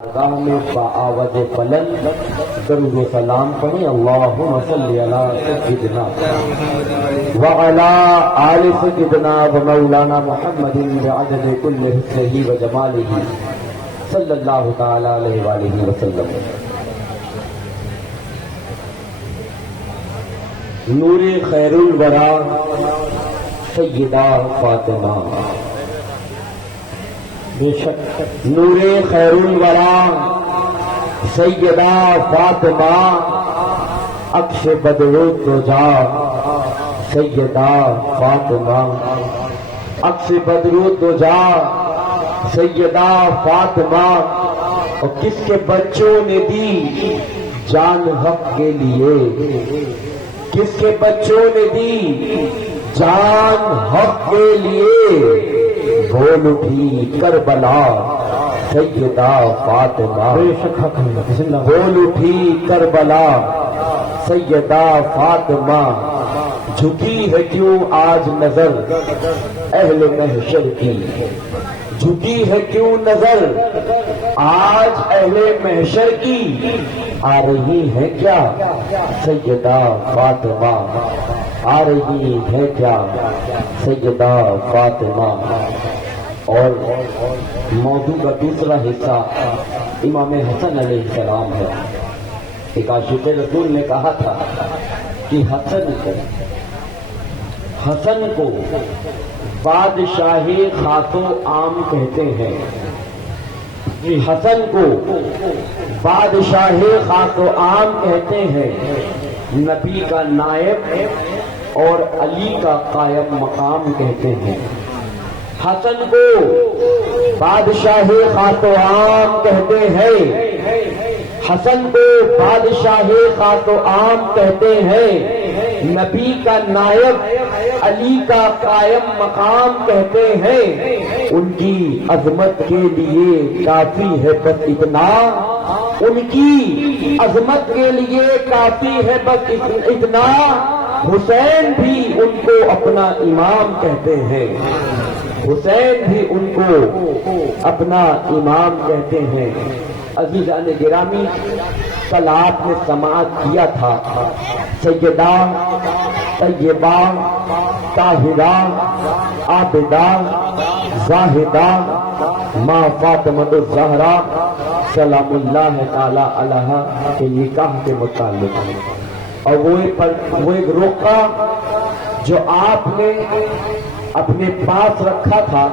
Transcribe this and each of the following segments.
راہ میں بآوج بلند درود و سلام پڑھیں۔ اللہم صلی علی سیدنا وعلی آل سیدنا و مولانا محمد بعدد کل حسنہ و جمالہ صلی اللہ تعالی علیہ وآلہ وسلم۔ نور خیر الورا سیدہ فاطمہ، بے شک نور خیر الورا سیدہ فاطمہ، عکس بدر الدجا سیدہ فاطمہ، عکس بدر الدجا سیدہ فاطمہ۔ اور کس کے بچوں نے دی جان حق کے لیے، کس کے بچوں نے دی جان حق کے لیے، بول اٹھی کربلا سیدہ فاطمہ، بول اٹھی کربلا سیدہ فاطمہ۔ جھکی ہے کیوں آج نظر اہل محشر کی، جھکی ہے کیوں نظر آج اہل محشر کی، آ رہی ہے کیا سیدہ فاطمہ، آ رہی ہے کیا سیدہ فاطمہ۔ اور موضوع کا دوسرا حصہ امام حسن علیہ السلام ہے۔ ایک عاشق رسول نے کہا تھا کہ حسن کو بادشاہ خاص و عام کہتے ہیں، حسن کو بادشاہ خاص و عام کہتے ہیں، نبی کا نائب اور علی کا قائم مقام کہتے ہیں۔ حسن کو بادشاہ خاص و عام کہتے ہیں، حسن کو بادشاہ خاص و عام کہتے ہیں، نبی کا نائب علی کا قائم مقام کہتے ہیں۔ ان کی عظمت کے لیے کافی ہے بس اتنا، ان کی عظمت کے لیے کافی ہے بس اتنا، حسین بھی ان کو اپنا امام کہتے ہیں، حسین بھی ان کو اپنا امام کہتے ہیں۔ عزیزان گرامی، کل آپ نے سماعت کیا تھا سیدہ طیبہ طاہرہ عابدہ زاہدہ ماں فاطمہ الزہرا سلام اللہ تعالی علیہا کے نکاح کے متعلق، اور وہ ایک رقعہ جو آپ نے اپنے پاس رکھا تھا،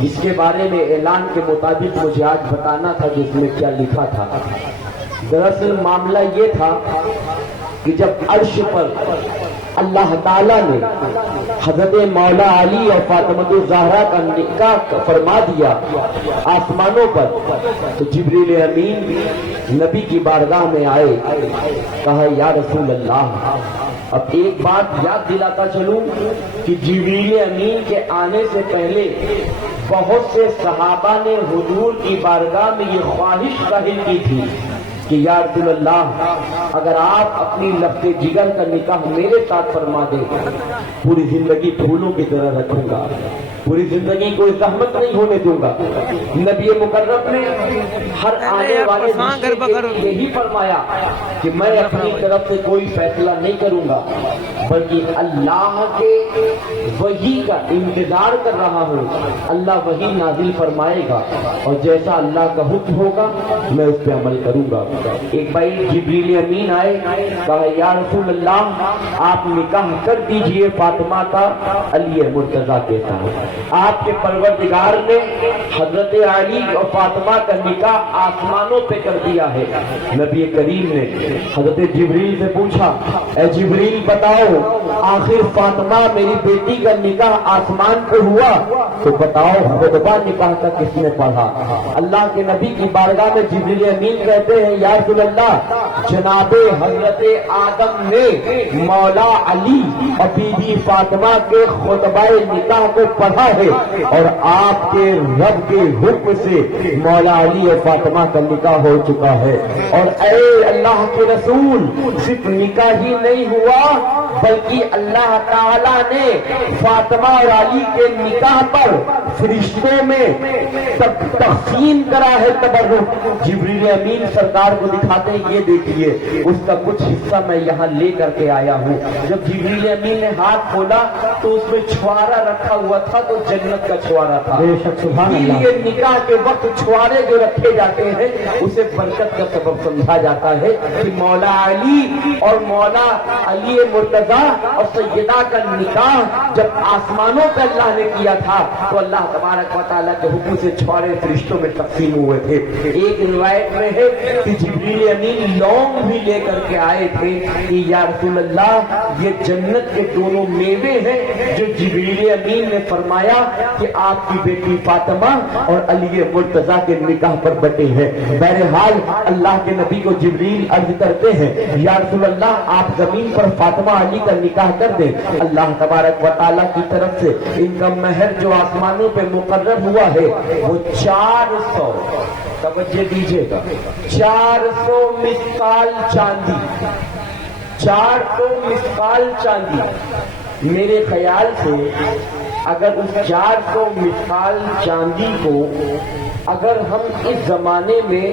جس کے بارے میں اعلان کے مطابق مجھے آج بتانا تھا جس میں کیا لکھا تھا۔ دراصل معاملہ یہ تھا کہ جب عرش پر اللہ تعالیٰ نے حضرت مولا علی اور فاطمہ الزہرا کا نکاح فرما دیا آسمانوں پر، تو جبریل امین نبی کی بارگاہ میں آئے، کہا یا رسول اللہ۔ اب ایک بات یاد دلاتا چلوں کہ جبریل امین کے آنے سے پہلے بہت سے صحابہ نے حضور کی بارگاہ میں یہ خواہش ظاہر کی تھی کہ یا رسول اللہ، اگر آپ اپنی لفظ جگر کا نکاح میرے ساتھ فرما دیں، پوری زندگی پھولوں کی طرح رکھوں گا، پوری زندگی کوئی زحمت نہیں ہونے دوں گا۔ نبی مکرم نے ہر آنے والے یہی فرمایا کہ میں اپنی طرف سے کوئی فیصلہ نہیں کروں گا، بلکہ اللہ کے وحی کا انتظار کر رہا ہوں، اللہ وحی نازل فرمائے گا اور جیسا اللہ کا حکم ہوگا میں اس پہ عمل کروں گا۔ ایک بھائی جبریل امین آئے، کہا یا رسول اللہ، آپ نکاح کر دیجئے فاطمہ کا علی مرتضیٰ کے ساتھ۔ آپ کے پروردگار نے حضرت علی اور فاطمہ کا نکاح آسمانوں پہ کر دیا ہے۔ نبی کریم نے حضرت جبریل سے پوچھا، اے جبریل بتاؤ، آخر فاطمہ میری بیٹی کا نکاح آسمان پہ ہوا تو بتاؤ خطبہ نکاح کا کس نے پڑھا؟ اللہ کے نبی کی بارگاہ میں جبریل امین کہتے ہیں یا رسول اللہ، جناب حضرت آدم نے مولا علی اور بی بی فاطمہ کے خطبہ نکاح کو پڑھا ہے، اور آپ کے رب کے حکم سے مولا علی اور فاطمہ کا نکاح ہو چکا ہے۔ اور اے اللہ کے رسول، صرف نکاح ہی نہیں ہوا بلکہ اللہ تعالیٰ نے فاطمہ اور علی کے نکاح پر فرشتوں میں تقسیم کرا ہے تبرک۔ جبریل امین سرکار کو دکھاتے ہیں، یہ دیکھیے اس کا کچھ حصہ میں یہاں لے کر کے آیا ہوں۔ جب جبریل امین نے ہاتھ کھولا تو اس میں چھوارا رکھا ہوا تھا، تو جنت کا چھوارا تھا۔ یہ نکاح کے وقت چھوارے جو رکھے جاتے ہیں اسے برکت کا سبب سمجھا جاتا ہے کہ مولا علی اور مولا علی مرتضیٰ اور سیدہ کا نکاح جب آسمانوں پہ اللہ نے کیا تھا تو اللہ تبارک و تعالیٰ کے حکم سے چھوارے فرشتوں میں تقسیم ہوئے تھے۔ ایک روایت میں ہے کہ جبریل امین لونگ بھی لے کر کے آئے تھے کہ یا رسول اللہ یہ جنت کے دونوں میوے ہیں جو جبریل امین نے فرمایا کہ آپ کی بیٹی فاطمہ اور علی مرتضیٰ کے نکاح پر بٹے ہیں۔ بہرحال اللہ کے نبی کو جبریل عرض کرتے ہیں یا رسول اللہ آپ زمین پر فاطمہ علی کا نکاح کر دیں۔ اللہ تبارک و تعالیٰ کی طرف سے ان کا مہر جو آسمانوں پہ مقرر ہوا ہے وہ 400، توجہ دیجیے گا، 400 مثقال چاندی، 400 مثقال چاندی۔ میرے خیال سے اگر اس 400 مثقال چاندی کو اگر ہم اس زمانے میں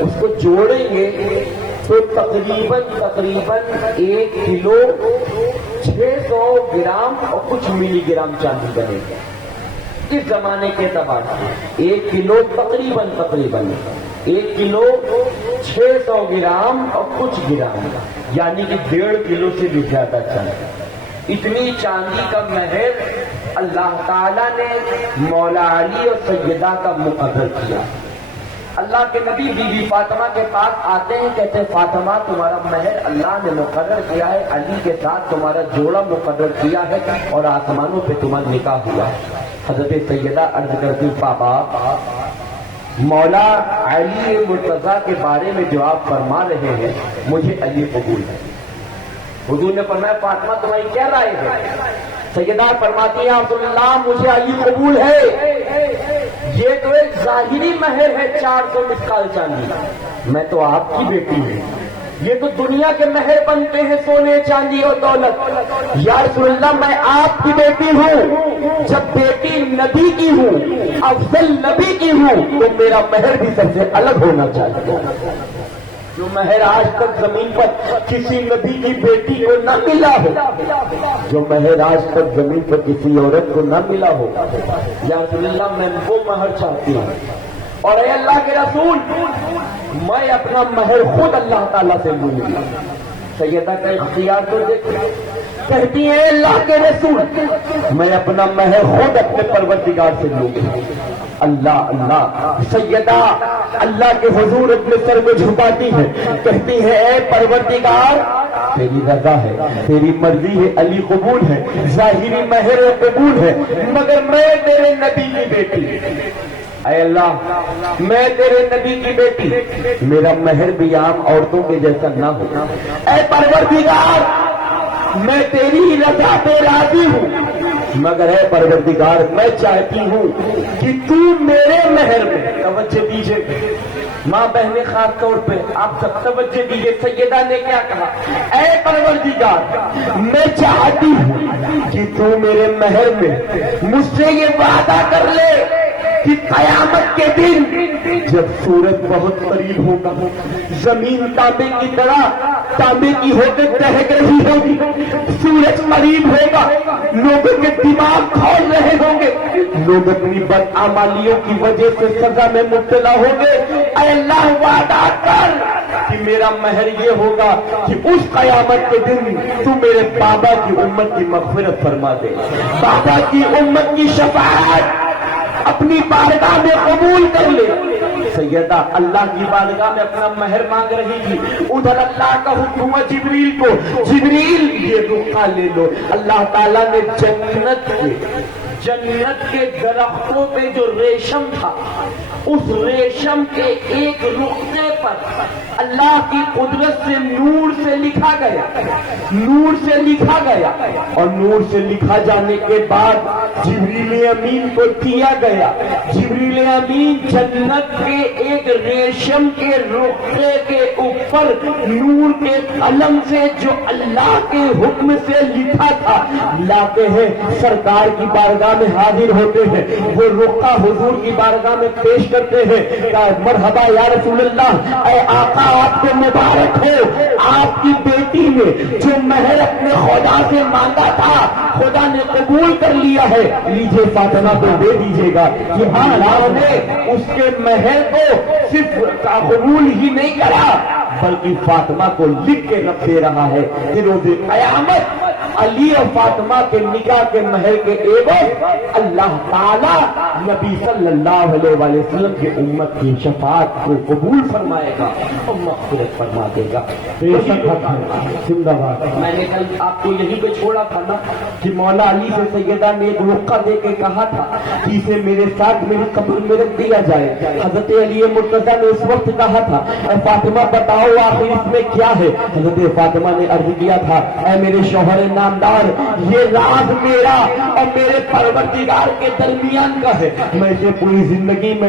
اس کو جوڑیں گے تو تقریباً 1 کلو 600 گرام اور کچھ ملی گرام چاندی بنے گا۔ اس زمانے کے اعتبار سے 1 کلو تقریباً 1 کلو 600 گرام اور کچھ گرام، یعنی کہ 1.5 کلو سے بھی زیادہ چاندی۔ اتنی چاندی کا مہر اللہ تعالیٰ نے مولا علی اور سیدہ کا مقرر کیا۔ اللہ کے نبی بی بی فاطمہ کے پاس آتے ہیں، کہتے ہیں فاطمہ تمہارا مہر اللہ نے مقرر کیا ہے، علی کے ساتھ تمہارا جوڑا مقرر کیا ہے اور آسمانوں پہ تمہارا نکاح ہوا۔ حضرت سیدہ عرض کرتی بابا مولا علی مرتضیٰ کے بارے میں جو آپ فرما رہے ہیں مجھے علی قبول ہے۔ حضور نے فرمایا فاطمہ تمہاری کیا رائے ہے؟ سیدہ فرماتی ہیں رسول اللہ مجھے علی قبول ہے۔ یہ تو ایک ظاہری مہر ہے 400 مثقال چاندی، میں تو آپ کی بیٹی ہوں، یہ تو دنیا کے مہر بنتے ہیں سونے چاندی اور دولت۔ یا رسول اللہ میں آپ کی بیٹی ہوں، جب بیٹی نبی کی ہوں، افضل نبی کی ہوں، تو میرا مہر بھی سب سے الگ ہونا چاہیے۔ جو مہر آج تک زمین پر کسی نبی کی بیٹی کو نہ ملا ہو، جو مہر آج تک زمین پر کسی عورت کو نہ ملا ہو، یا رسول اللہ میں وہ مہر چاہتی ہوں، اور اے اللہ کے رسول میں اپنا مہر خود اللہ تعالیٰ سے لوں گی۔ سیدہ کا اختیار تو دیکھیں، کہتی ہیں اللہ کے رسول میں اپنا مہر خود اپنے پروردگار سے لوں گی۔ اللہ سیدہ اللہ کے حضور اپنے سر کو جھکاتی ہے، کہتی ہے اے پروردگار تیری رضا ہے، تیری مرضی ہے، علی قبول ہے، ظاہری مہر قبول ہے، مگر میں تیرے نبی کی بیٹی، اے اللہ میں تیرے نبی کی بیٹی، میرا مہر بھی عام عورتوں کے جیسا نہ ہو۔ اے پروردگار میں تیری رضا پہ راضی ہوں، مگر اے پروردگار میں چاہتی ہوں کہ تو میرے مہر میں توجہ دیجیے، ماں بہنیں خاص طور پہ آپ سب توجہ دیجیے۔ سیدہ نے کیا کہا؟ اے پروردگار میں چاہتی ہوں کہ تو میرے مہر میں مجھ سے یہ وعدہ کر لے کہ قیامت کے دن جب سورج بہت قریب ہوگا، زمین تانبے کی طرح تانبے کی ہو کے دہک رہی ہوگی، سورج قریب ہوگا، لوگوں کے دماغ کھول رہے ہوں گے، لوگ اپنی بدعمالیوں کی وجہ سے سزا میں مبتلا ہوں گے، اے اللہ وعدہ کر کہ میرا مہر یہ ہوگا کہ اس قیامت کے دن تو میرے بابا کی امت کی مغفرت فرما دے، بابا کی امت کی شفاعت اپنی بارگاہ میں قبول کر لے۔ سیدہ اللہ کی بارگاہ میں اپنا مہر مانگ رہی تھی، ادھر اللہ کا حکم ہوا جبریل کو، جبریل یہ رخا لے لو۔ اللہ تعالیٰ نے جنت کے درختوں پہ جو ریشم تھا، اس ریشم کے ایک رخے پر اللہ کی قدرت سے نور سے لکھا گیا، نور سے لکھا گیا، اور نور سے لکھا جانے کے بعد جبریل امین کو دیا گیا۔ جبریل امین جنت کے ایک ریشم کے رخے کے اوپر نور کے قلم سے جو اللہ کے حکم سے لکھا تھا لاتے ہیں، سرکار کی بارگاہ میں حاضر ہوتے ہیں، وہ رقعہ حضور کی بارگاہ میں پیش کرتے ہیں کہ مرحبا یا رسول اللہ، اے آقا آپ کو مبارک ہو، آپ کی بیٹی نے جو مہر اپنے خدا سے مانگا تھا خدا نے قبول کر لیا ہے، لیجیے فاطمہ کو دے دیجیے گا۔ کہ ہاں اللہ نے اس کے مہر کو صرف قبول ہی نہیں کرا بلکہ فاطمہ کو لکھ کے رکھ دے رہا ہے کہ روز قیامت علی اور فاطمہ کے نکاح کے مہر کے عوض اللہ تعالی نبی صلی اللہ علیہ وآلہ وسلم کی امت کی شفاعت کو قبول فرمائے گا اور مغفرت فرما دے گا۔ زندہ باد۔ میں نے کل آپ کو یہی پہ چھوڑا تھا نا کہ مولا علی سے سیدہ نے ایک رقعہ دے کے کہا تھا کہ اسے میرے ساتھ میری قبر میں رکھ دیا جائے۔ حضرت علی مرتضیٰ نے اس وقت کہا تھا اے فاطمہ بتاؤ آخر اس میں کیا ہے؟ حضرت فاطمہ نے عرض کیا تھا اے میرے شوہر نامدار، یہ راز میرا اور میرے پروردگار کے درمیان کا ہے، میں اسے پوری زندگی میں